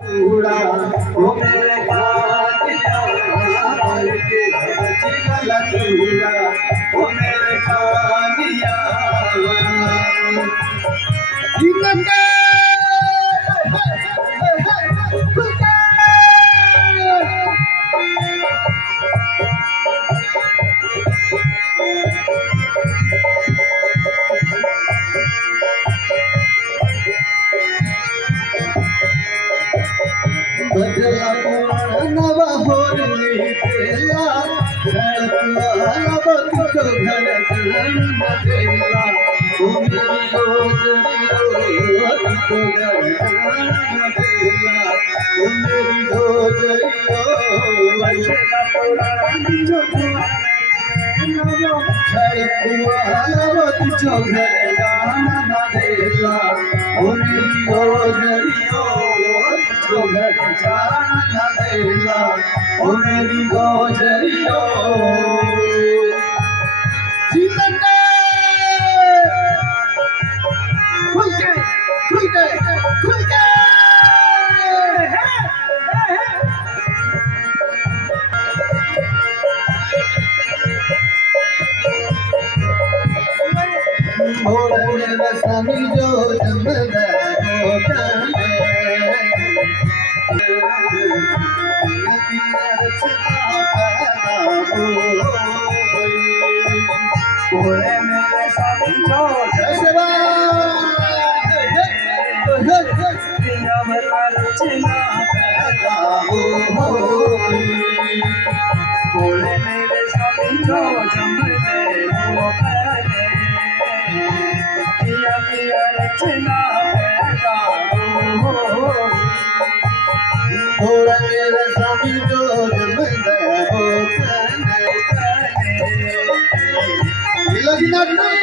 पूरा ओ मेरे कातिया के जिगला पूरा ओ मेरे कातिया जिंदगी बदला नवा होली तेला धड़कवाला बच्चो घर बदला ओ मेरी गोजरियो बच्चो घर बदला ओ मेरी गोजरियो बच्चा पुराना धड़कवाला बच्चो घर बदला ओ मेरी गोजरियो घर जाना बेला ओ मेरी गोजरियो जीतने खुल के खुल के खुल के भोले बसमी जो जमदा होता पूरे मेरे साथी जो जसवा दिया बता रचना पैदा हो पूरे मेरे साथी जो जमते हो पहले दिया किया रचना पैदा हो पूरे मेरे साथी जो जमते हो लगी नहीं